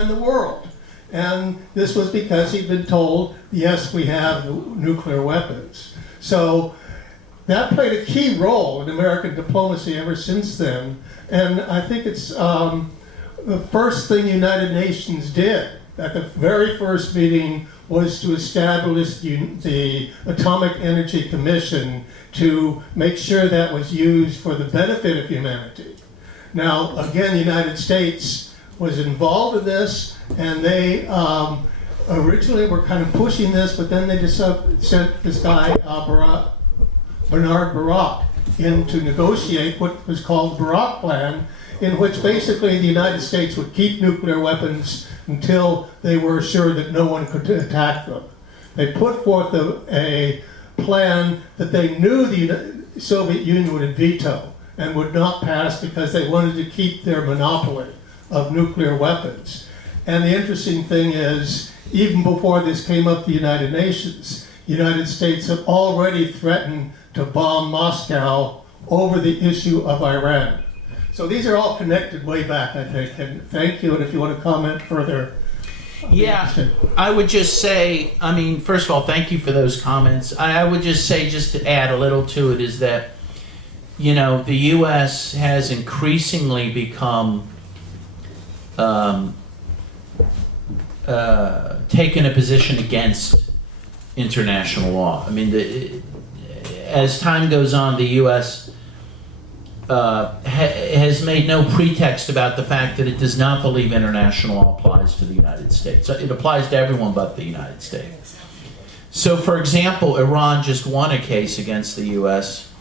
in the world. And this was because he'd been told, yes, we have nuclear weapons. So that played a key role in American diplomacy ever since then. And I think it's the first thing the United Nations did at the very first meeting was to establish the Atomic Energy Commission to make sure that was used for the benefit of humanity. Now, again, the United States was involved in this, and they originally were kind of pushing this, but then they just sent this guy, Bernard Barak, in to negotiate what was called the Barak Plan, in which basically the United States would keep nuclear weapons until they were assured that no one could attack them. They put forth a plan that they knew the Soviet Union would veto and would not pass because they wanted to keep their monopoly of nuclear weapons. And the interesting thing is, even before this came up the United Nations, the United States had already threatened to bomb Moscow over the issue of Iran. So these are all connected way back, I think, and thank you, and if you want to comment further. Yeah, I would just say, I mean, first of all, thank you for those comments. I would just say, just to add a little to it, is that, you know, the U.S. has increasingly become taken a position against international law. I mean, as time goes on, the U.S. Has made no pretext about the fact that it does not believe international law applies to the United States. It applies to everyone but the United States. So, for example, Iran just won a case against the U.S.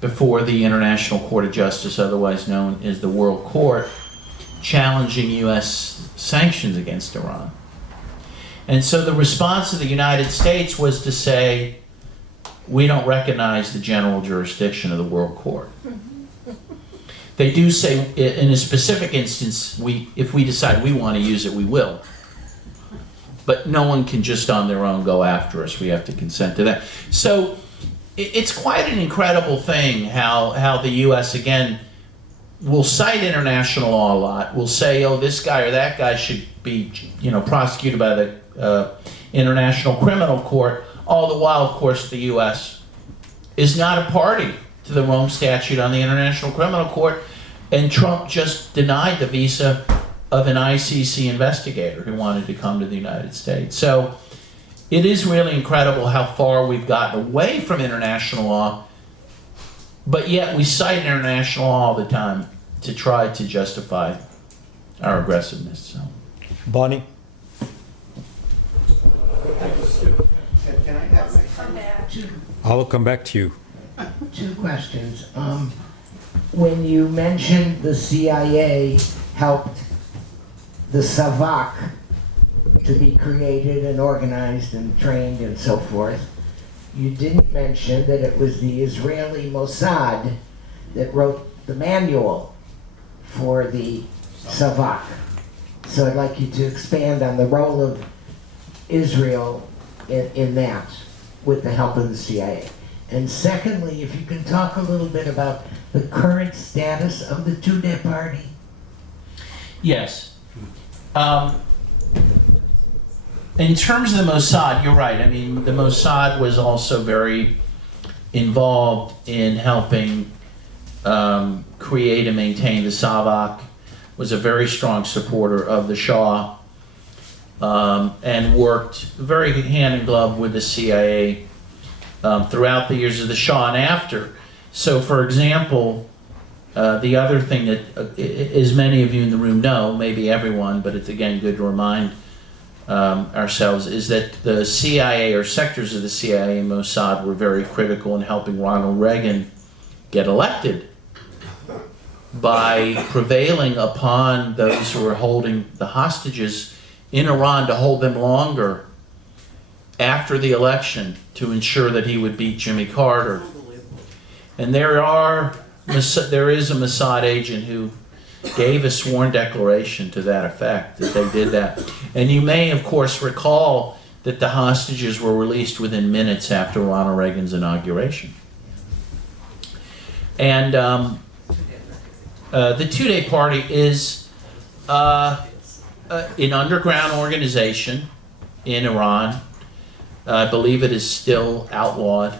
before the International Court of Justice, otherwise known as the World Court, challenging U.S. sanctions against Iran. And so the response of the United States was to say, we don't recognize the general jurisdiction of the World Court. They do say, in a specific instance, if we decide we want to use it, we will. But no one can just on their own go after us. We have to consent to that. So it's quite an incredible thing how the U.S., again, will cite international law a lot. Will say, oh, this guy or that guy should be, you know, prosecuted by the International Criminal Court. All the while, of course, the U.S. is not a party to the Rome Statute on the International Criminal Court, and Trump just denied the visa of an ICC investigator who wanted to come to the United States. So it is really incredible how far we've gotten away from international law, but yet we cite international law all the time to try to justify our aggressiveness. So. Bonnie? Can I have I will come back to you. two questions? When you mentioned the CIA helped the SAVAK to be created and organized and trained and so forth, you didn't mention that it was the Israeli Mossad that wrote the manual for the SAVAK. So I'd like you to expand on the role of Israel in that, with the help of the CIA. And secondly, if you can talk a little bit about the current status of the Tudeh party. Yes. In terms of the Mossad, you're right. I mean, the Mossad was also very involved in helping create and maintain the SAVAK, was a very strong supporter of the Shah, and worked very hand in glove with the CIA throughout the years of the Shah and after. So, for example, the other thing that, as many of you in the room know, maybe everyone, but it's again good to remind ourselves, is that the CIA, or sectors of the CIA and Mossad, were very critical in helping Ronald Reagan get elected by prevailing upon those who were holding the hostages in Iran to hold them longer after the election to ensure that he would beat Jimmy Carter. And there is a Mossad agent who gave a sworn declaration to that effect, that they did that. And you may, of course, recall that the hostages were released within minutes after Ronald Reagan's inauguration. And the Tudeh party is an underground organization in Iran. I believe it is still outlawed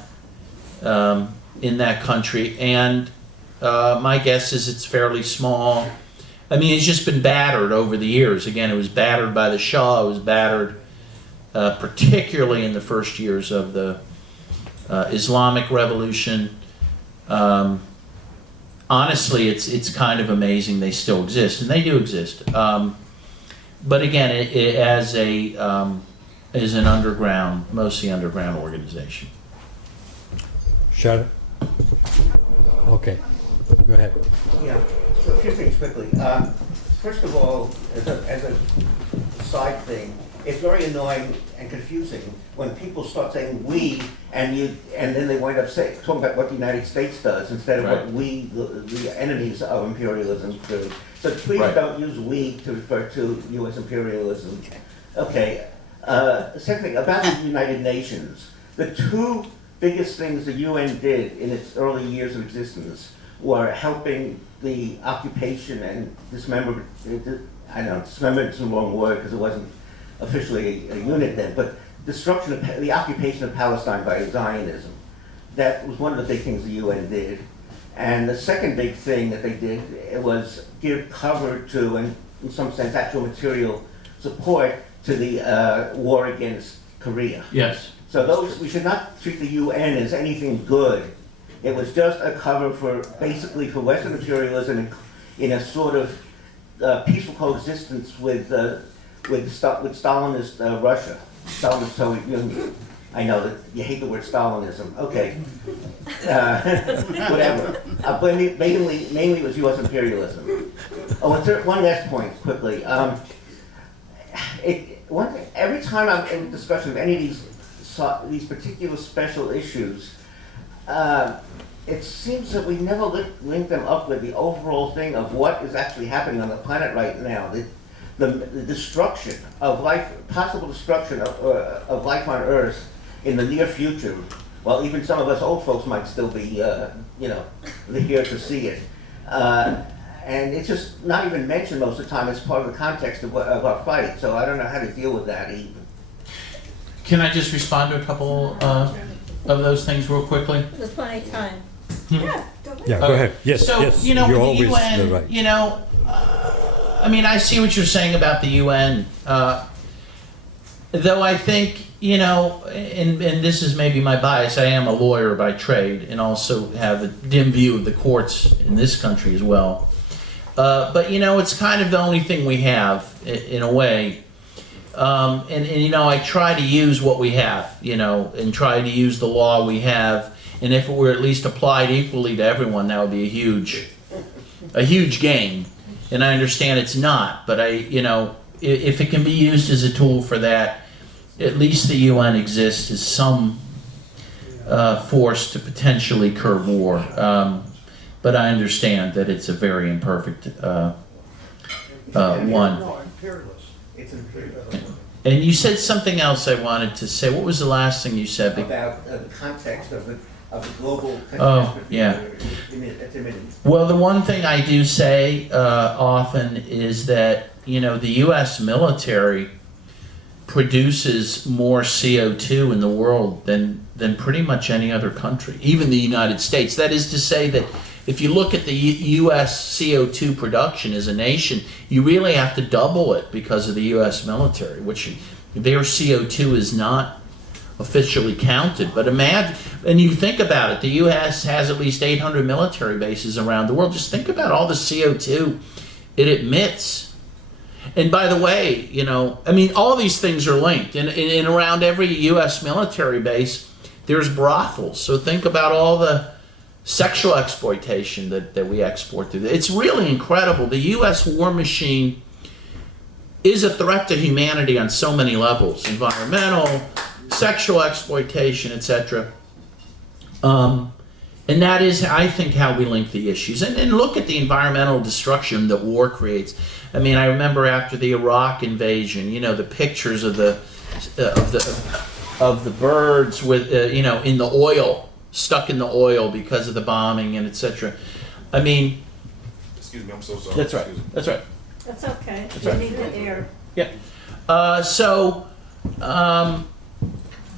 in that country, and my guess is it's fairly small. I mean, it's just been battered over the years. Again, it was battered by the Shah. It was battered particularly in the first years of the Islamic Revolution. Honestly, it's kind of amazing they still exist, and they do exist. But again, it as an underground, mostly underground organization. Sharon? Okay, go ahead. Yeah, so a few things quickly. First of all, as a side thing, it's very annoying and confusing when people start saying we, and then they wind up talking about what the United States does instead of what we, the enemies of imperialism, do. So please don't use we to refer to U.S. imperialism. Okay. Second thing, about the United Nations, the two biggest things the UN did in its early years of existence were helping the occupation and dismemberment. I know dismemberment is the wrong word because it wasn't officially a unit then, but destruction of the occupation of Palestine by Zionism. That was one of the big things the UN did. And the second big thing that they did was give cover to, and in some sense actual material support to the war against Korea. Yes. So those, we should not treat the UN as anything good. It was just a cover for, basically for Western imperialism in a sort of peaceful coexistence with Stalinist Russia, Stalinist Soviet Union. I know that you hate the word Stalinism. Okay, whatever. Mainly it was U.S. imperialism. Oh, one last point quickly. Every time I'm in discussion of any of these particular special issues, it seems that we never link them up with the overall thing of what is actually happening on the planet right now. The destruction of life, possible destruction of life on Earth in the near future. Well, even some of us old folks might still be, here to see it. And it's just not even mentioned most of the time as part of the context of our fight. So I don't know how to deal with that even. Can I just respond to a couple of those things real quickly? There's plenty of time. Yeah, go ahead. Yes, so, yes, you know, you're with the always UN, right. you know, I mean, I see what you're saying about the UN, though I think, you know, and this is maybe my bias, I am a lawyer by trade and also have a dim view of the courts in this country as well. But, you know, it's kind of the only thing we have, in a way. And, you know, I try to use what we have, you know, and try to use the law we have. And if it were at least applied equally to everyone, that would be a huge gain. And I understand it's not, but you know, if it can be used as a tool for that, at least the UN exists as some force to potentially curb war. But I understand that it's a very imperfect one. No, imperialist. It's imperialist. And you said something else I wanted to say. What was the last thing you said? About the context of the global catastrophe. Yeah. Well, the one thing I do say often is that, you know, the U.S. military produces more CO2 in the world than pretty much any other country, even the United States. That is to say that if you look at the U.S. CO2 production as a nation, you really have to double it because of the U.S. military, which their CO2 is not officially counted. But imagine, and you think about it, the U.S. has at least 800 military bases around the world. Just think about all the CO2 it emits. And by the way, you know, I mean, all these things are linked. And around every U.S. military base, there's brothels. So think about all the sexual exploitation that we export through. It's really incredible. The U.S. war machine is a threat to humanity on so many levels: environmental, sexual exploitation, etc. And that is, I think, how we link the issues. And look at the environmental destruction that war creates. I mean, I remember after the Iraq invasion, you know, the pictures of the birds with, you know, in the oil, stuck in the oil because of the bombing and etc. I mean, excuse me, I'm so sorry. That's right. That's right. That's okay. That's You right. need the air. Yeah.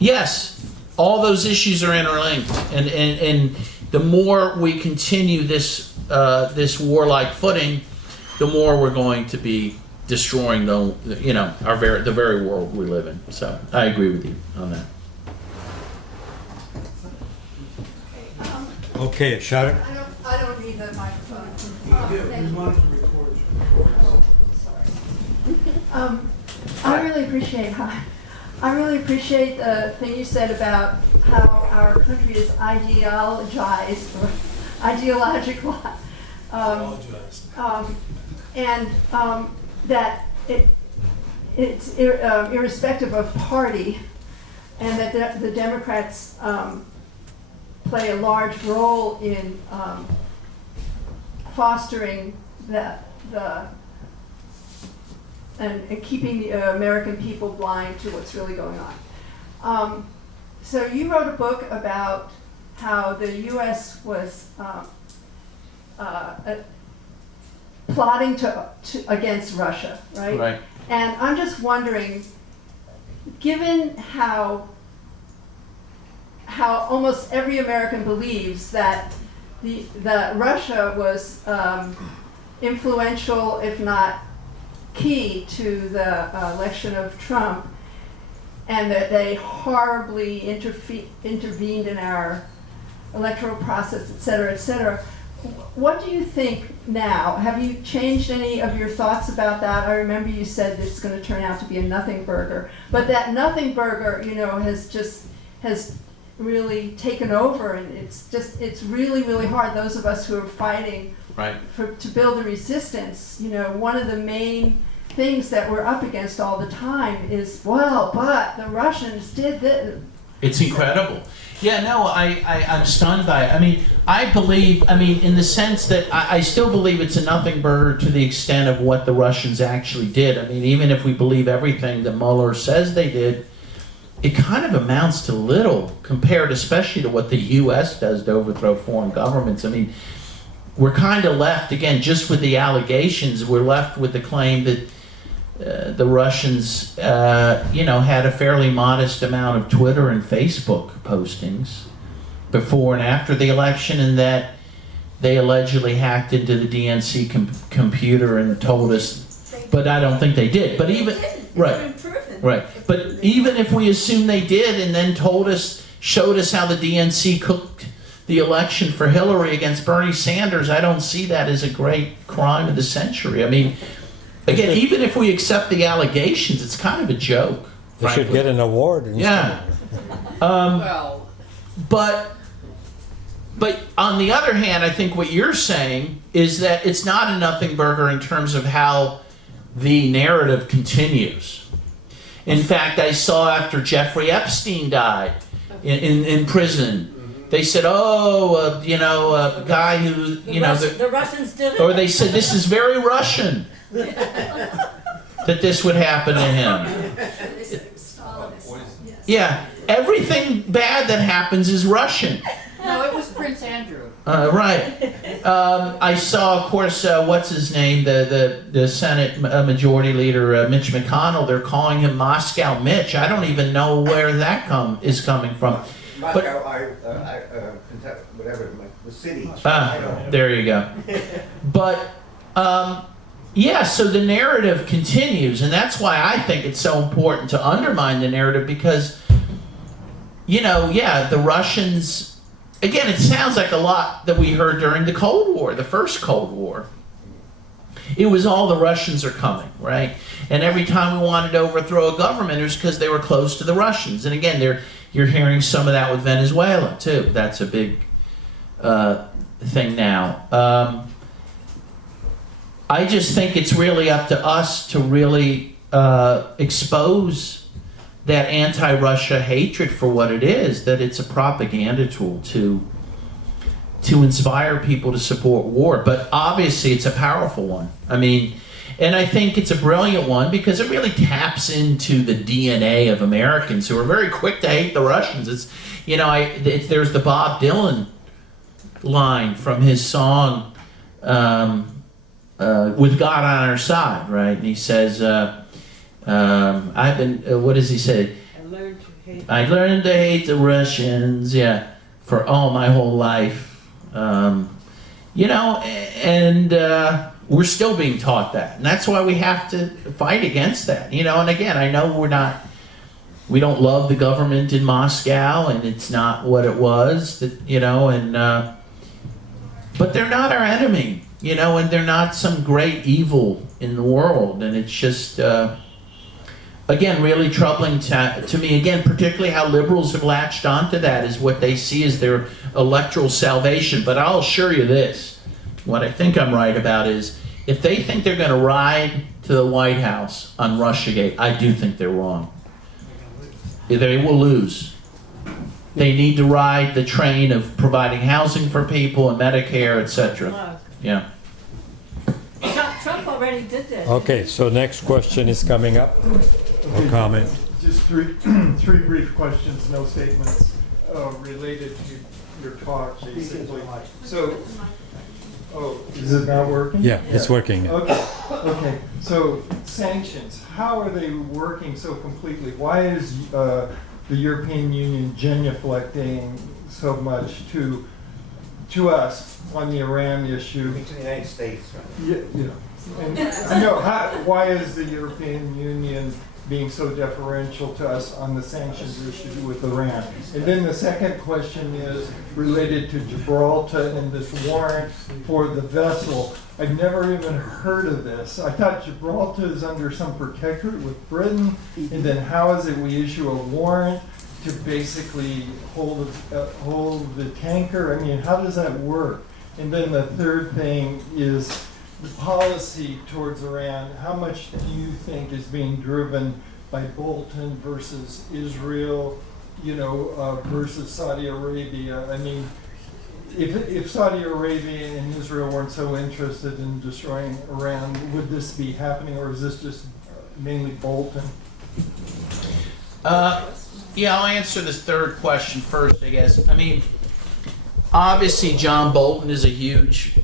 Yes, all those issues are interlinked, and the more we continue this this warlike footing, the more we're going to be destroying the very world we live in. So I agree with you on that. Okay, Sharon. I don't need the microphone. I really appreciate the thing you said about how our country is ideologized or ideological, and that it's irrespective of party, and that the Democrats play a large role in fostering and keeping the American people blind to what's really going on. So you wrote a book about how the U.S. was plotting against Russia, right? Right. And I'm just wondering, given how almost every American believes that Russia was influential, if not key, to the election of Trump, and that they horribly intervened in our electoral process, et cetera, et cetera. What do you think now? Have you changed any of your thoughts about that? I remember you said it's going to turn out to be a nothing burger, but that nothing burger, has really taken over, and it's really, really hard. Those of us who are fighting to build a resistance, one of the main things that we're up against all the time is, but the Russians did this. It's incredible. Yeah, no, I'm stunned by it. I mean, I believe, in the sense that I still believe it's a nothing burger to the extent of what the Russians actually did. I mean, even if we believe everything that Mueller says they did, it kind of amounts to little compared especially to what the U.S. does to overthrow foreign governments. I mean, we're kind of left, again, just with the allegations, we're left with the claim that the Russians, had a fairly modest amount of Twitter and Facebook postings before and after the election, and that they allegedly hacked into the DNC computer and told us, but I don't think they did. But even right. But even if we assume they did, and then showed us how the DNC cooked the election for Hillary against Bernie Sanders, I don't see that as a great crime of the century. I mean, again, even if we accept the allegations, it's kind of a joke. They should get an award. Yeah. But on the other hand, I think what you're saying is that it's not a nothing burger in terms of how the narrative continues. In fact, I saw after Jeffrey Epstein died in prison, they said, a guy who, the Russians did it. Or they said, this is very Russian that this would happen to him. Yeah, everything bad that happens is Russian. No, it was Prince Andrew. Right. I saw, of course, what's his name, the Senate Majority Leader, Mitch McConnell. They're calling him Moscow Mitch. I don't even know where that is coming from. Moscow, whatever, the city. There you go. But, so the narrative continues, and that's why I think it's so important to undermine the narrative, because, the Russians, again, it sounds like a lot that we heard during the Cold War, the first Cold War. It was all the Russians are coming, right? And every time we wanted to overthrow a government, it was because they were close to the Russians. And again, you're hearing some of that with Venezuela, too. That's a big thing now. I just think it's really up to us to really expose that anti-Russia hatred for what it is, that it's a propaganda tool to inspire people to support war. But obviously it's a powerful one. And I think it's a brilliant one because it really taps into the DNA of Americans who are very quick to hate the Russians. There's the Bob Dylan line from his song, With God on Our Side, right? And he says, I've been, what does he say? I learned to hate the Russians, yeah, for all my whole life. You know, and we're still being taught that. And that's why we have to fight against that. You know, and again, I know we don't love the government in Moscow, and it's not what it was, that, you know, and, but they're not our enemy, you know, and they're not some great evil in the world. And it's just, again, really troubling to me, again, particularly how liberals have latched onto that is what they see as their electoral salvation. But I'll assure you this, what I think I'm right about is, if they think they're going to ride to the White House on Russiagate, I do think they're wrong. They will lose. They need to ride the train of providing housing for people and Medicare, etc. Yeah. Trump already did that. Okay, so next question is coming up. Or comment. Just three brief questions, no statements, related to your talk, basically. So, is it not working? Yeah, it's working now. Okay. So sanctions, how are they working so completely? Why is the European Union genuflecting so much to us on the Iran issue? To the United States, right? Yeah. And I know, why is the European Union being so deferential to us on the sanctions issue with Iran? And then the second question is related to Gibraltar and this warrant for the vessel. I've never even heard of this. I thought Gibraltar is under some protectorate with Britain, and then how is it we issue a warrant to basically hold the tanker? I mean, how does that work? And then the third thing is the policy towards Iran. How much do you think is being driven by Bolton versus Israel, you know, versus Saudi Arabia? I mean, if Saudi Arabia and Israel weren't so interested in destroying Iran, would this be happening, or is this just mainly Bolton? Yeah, I'll answer this third question first, I guess. I mean, obviously John Bolton is a huge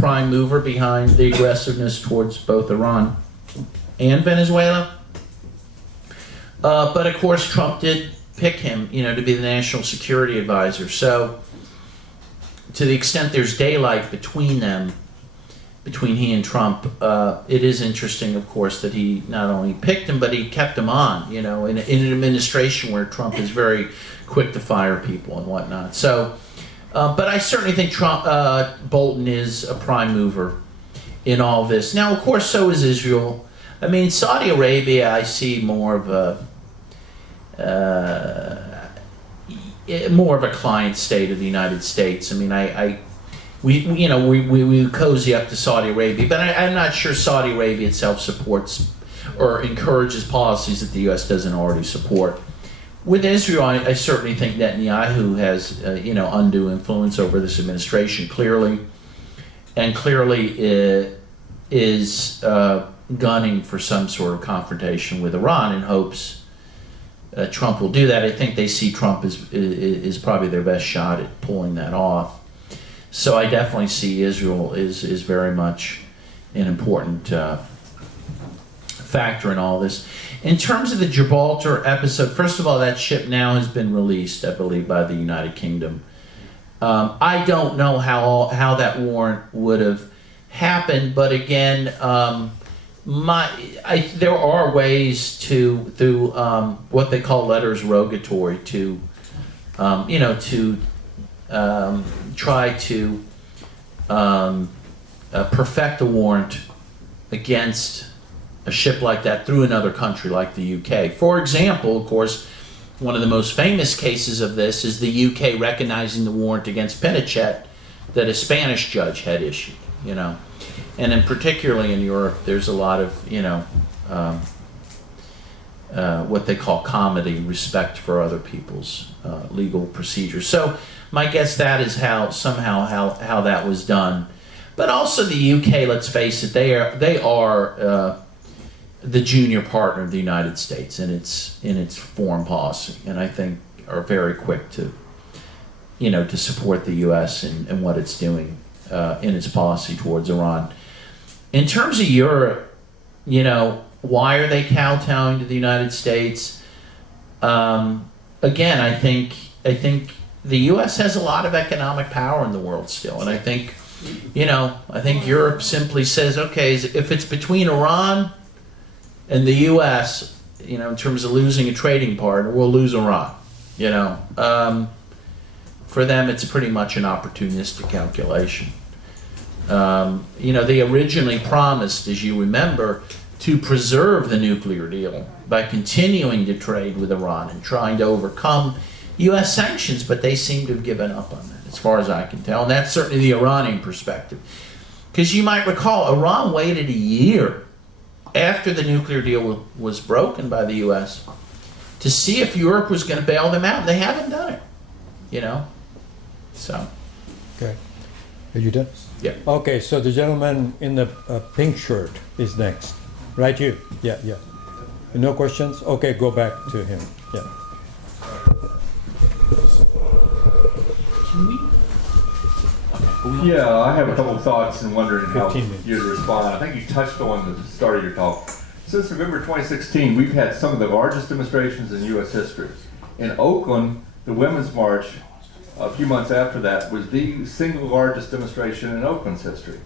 prime mover behind the aggressiveness towards both Iran and Venezuela. But of course, Trump did pick him, you know, to be the national security advisor. So, to the extent there's daylight between them, between he and Trump, it is interesting, of course, that he not only picked him, but he kept him on, you know, in an administration where Trump is very quick to fire people and whatnot. So, but I certainly think Bolton is a prime mover in all this. Now, of course, so is Israel. I mean, Saudi Arabia, I see more of a client state of the United States. I mean, we cozy up to Saudi Arabia, but I'm not sure Saudi Arabia itself supports or encourages policies that the U.S. doesn't already support. With Israel, I certainly think Netanyahu has, undue influence over this administration, clearly, and clearly is gunning for some sort of confrontation with Iran in hopes Trump will do that. I think they see Trump is probably their best shot at pulling that off. So I definitely see Israel is very much an important factor in all this. In terms of the Gibraltar episode, first of all, that ship now has been released, I believe, by the United Kingdom. I don't know how that warrant would have happened, but again, there are ways through what they call letters rogatory to try to perfect a warrant against a ship like that through another country like the UK. For example, of course, one of the most famous cases of this is the UK recognizing the warrant against Pinochet that a Spanish judge had issued, you know. And in particularly in Europe, there's a lot of, what they call comedy, respect for other people's legal procedures. So my guess that is how that was done. But also the UK, let's face it, they are the junior partner of the United States in its foreign policy, and I think are very quick to support the U.S. and what it's doing in its policy towards Iran. In terms of Europe, Why are they kowtowing to the United States? Again, I think the U.S. has a lot of economic power in the world still, and I think, I think Europe simply says, okay, if it's between Iran and the U.S., in terms of losing a trading partner, we'll lose Iran. For them, it's pretty much an opportunistic calculation. They originally promised, as you remember, to preserve the nuclear deal by continuing to trade with Iran and trying to overcome U.S. sanctions, but they seem to have given up on that, as far as I can tell. And that's certainly the Iranian perspective. Because you might recall, Iran waited a year after the nuclear deal was broken by the U.S. to see if Europe was going to bail them out, and they haven't done it, So. Okay. Are you done? Yeah. Okay, so the gentleman in the pink shirt is next. Right, you? Yeah, yeah. No questions? Okay, go back to him. Yeah. Can we? Yeah, I have a couple of thoughts and wondering how 15 minutes. you'd respond. I think you touched on the start of your talk. Since November 2016, we've had some of the largest demonstrations in U.S. history. In Oakland, the Women's March, a few months after that, was the single largest demonstration in Oakland's history.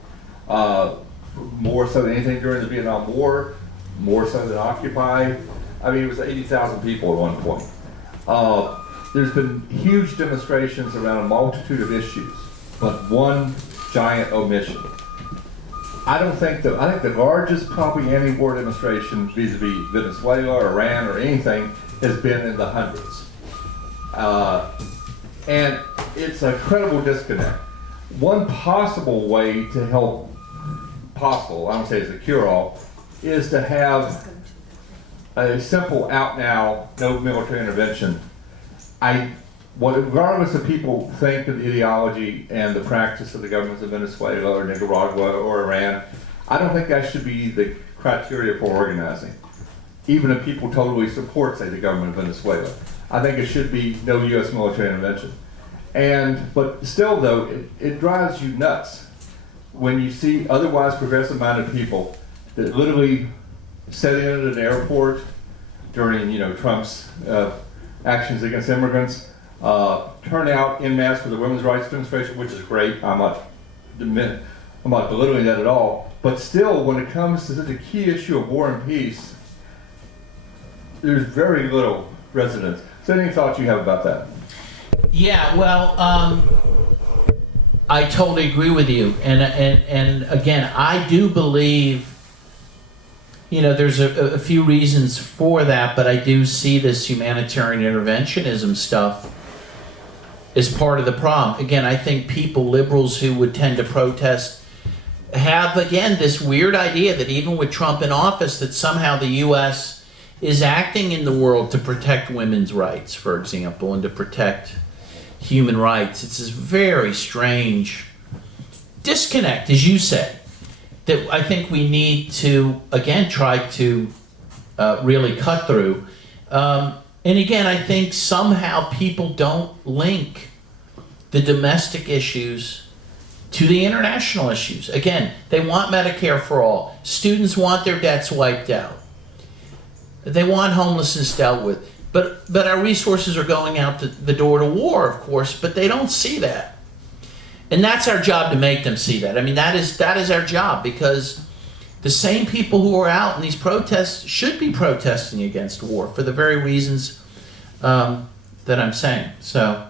More so than anything during the Vietnam War, more so than Occupy. I mean, it was 80,000 people at one point. There's been huge demonstrations around a multitude of issues, but one giant omission. I think the largest probably anti-war demonstration vis-a-vis Venezuela or Iran or anything has been in the hundreds. And it's a credible disconnect. One possible way to help, I don't say it's a cure-all, is to have a simple out-now, no military intervention. Regardless of people think of the ideology and the practice of the governments of Venezuela or Nicaragua or Iran, I don't think that should be the criteria for organizing. Even if people totally support, say, the government of Venezuela. I think it should be no U.S. military intervention. But still, though, it drives you nuts when you see otherwise progressive-minded people that literally set in at an airport during, Trump's actions against immigrants, turn out en masse for the women's rights demonstration, which is great. I'm not belittling that at all. But still, when it comes to such a key issue of war and peace, there's very little resonance. So any thoughts you have about that? Yeah, well, I totally agree with you, and again, I do believe, there's a few reasons for that, but I do see this humanitarian interventionism stuff as part of the problem. Again, I think liberals who would tend to protest, have, again, this weird idea that even with Trump in office, that somehow the U.S. is acting in the world to protect women's rights, for example, and to protect human rights. It's this very strange disconnect, as you say, that I think we need to, again, try to really cut through. And again, I think somehow people don't link the domestic issues to the international issues. Again, they want Medicare for all. Students want their debts wiped out. They want homelessness dealt with. But our resources are going out the door to war, of course, but they don't see that. And that's our job to make them see that. I mean, that is our job, because the same people who are out in these protests should be protesting against war for the very reasons that I'm saying. So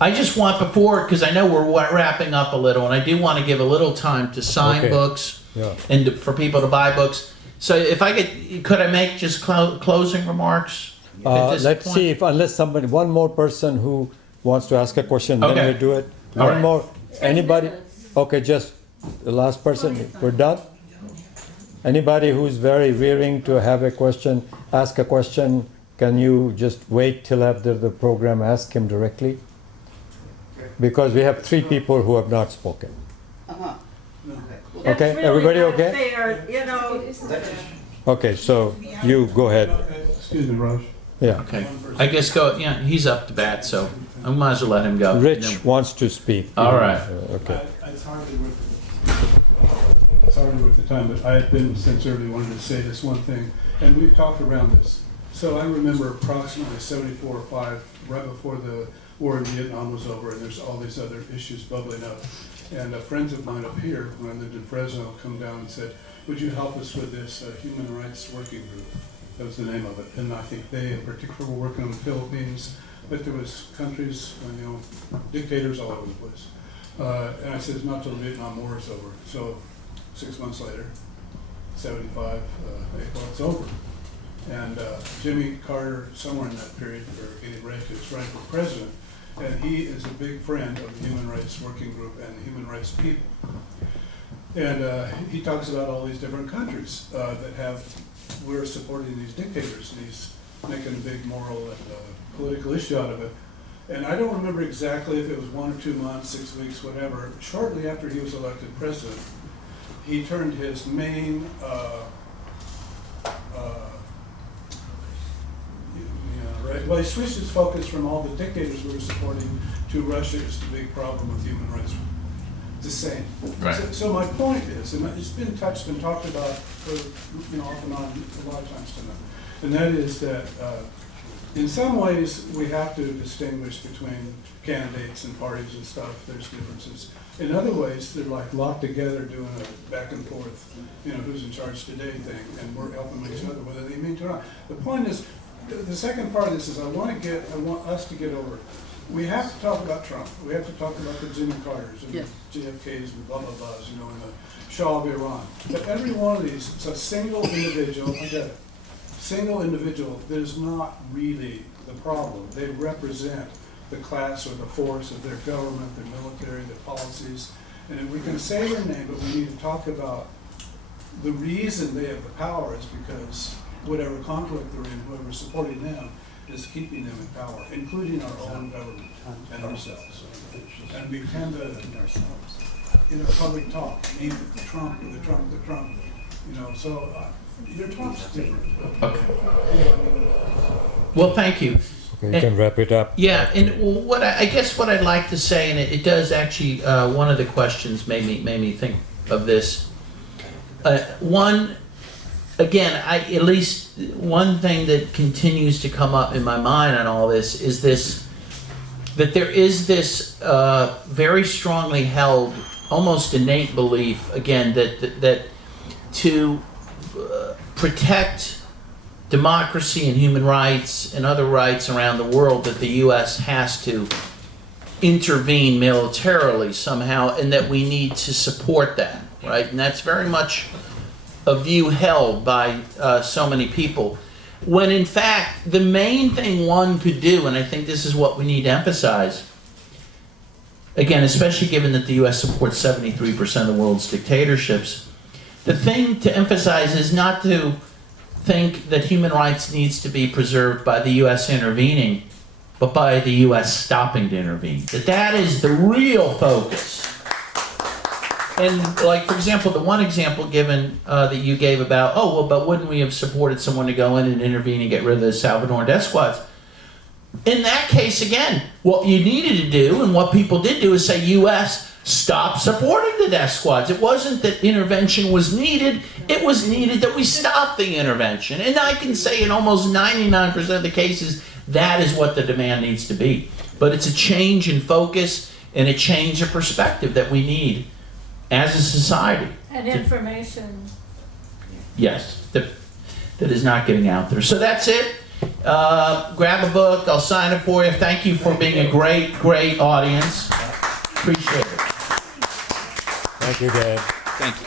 I just want because I know we're wrapping up a little, and I do want to give a little time to sign books and for people to buy books. So if I could I make just closing remarks? Let's see if one more person who wants to ask a question, then we do it. One more. Anybody? Okay, just the last person. We're done. Anybody who's very rearing to have a question, ask a question, can you just wait till after the program, ask him directly? Because we have 3 people who have not spoken. Okay, Really everybody not okay? Fair, Okay, so you go ahead. Excuse me, Raj. Yeah. Okay. I guess go. Yeah, he's up to bat, so I might as well let him go. Rich wants to speak. All right. Okay. It's hardly worth it. it's hard to work the time, but I had been since early wanted to say this one thing, and we've talked around this. So I remember approximately 74 or 5, right before the war in Vietnam was over, and there's all these other issues bubbling up. And friends of mine up here, when I lived in Fresno, come down and said, would you help us with this human rights working group? That was the name of it. And I think they in particular were working on the Philippines, but there was countries, you know, dictators all over the place. And I said, it's not till the Vietnam War is over. So 6 months later, 75, April, it's over. And Jimmy Carter, somewhere in that period, or getting ready to was running for president, and he is a big friend of the Human Rights Working Group and the Human Rights people. And he talks about all these different countries that we're supporting these dictators, and he's making a big moral and political issue out of it. And I don't remember exactly if it was 1 or 2 months, 6 weeks, whatever. Shortly after he was elected president, he turned his main well, he switched his focus from all the dictators we were supporting to Russia is the big problem with human rights. The same. Right. So my point is, and it's been touched and talked about for, you know, off and on a lot of times tonight, and that is that in some ways we have to distinguish between candidates and parties and stuff. There's differences. In other ways, they're like locked together doing a back and forth, you know, who's in charge today thing, and we're helping each other whether they mean to or not. The point is, the second part of this is I want us to get over it. We have to talk about Trump. We have to talk about the Jimmy Carters and JFKs and blah, blah, blahs, you know, and the Shah of Iran. But every one of these, it's a single individual, I get it, single individual that is not really the problem. They represent the class or the force of their government, their military, their policies. And we can say their name, but we need to talk about the reason they have the power is because whatever conflict they're in, whoever's supporting them is keeping them in power, including our own government and ourselves. And we tend to, in our public talk, name the Trump, the Trump, the Trump, you know, so your talk's different. Okay. Well, thank you. Okay, you can wrap it up. Yeah, and what I guess what I'd like to say, and it does actually, one of the questions made me think of this. One, again, at least one thing that continues to come up in my mind on all this is that there is this very strongly held, almost innate belief, again, that to protect democracy and human rights and other rights around the world, that the U.S. has to intervene militarily somehow, and that we need to support that, right? And that's very much a view held by so many people, when in fact the main thing one could do, and I think this is what we need to emphasize, again, especially given that the U.S. supports 73% of the world's dictatorships, the thing to emphasize is not to think that human rights needs to be preserved by the U.S. intervening, but by the U.S. stopping to intervene. That is the real focus. And like, for example, the one example given that you gave about, oh, well, but wouldn't we have supported someone to go in and intervene and get rid of the Salvadoran death squads? In that case, again, what you needed to do, and what people did do, is say, U.S., stop supporting the death squads. It wasn't that intervention was needed. It was needed that we stop the intervention. And I can say in almost 99% of the cases, that is what the demand needs to be. But it's a change in focus and a change of perspective that we need as a society. And information. Yes, that is not getting out there. So that's it. Grab a book. I'll sign it for you. Thank you for being a great, great audience. Appreciate it. Thank you, Dave. Thank you.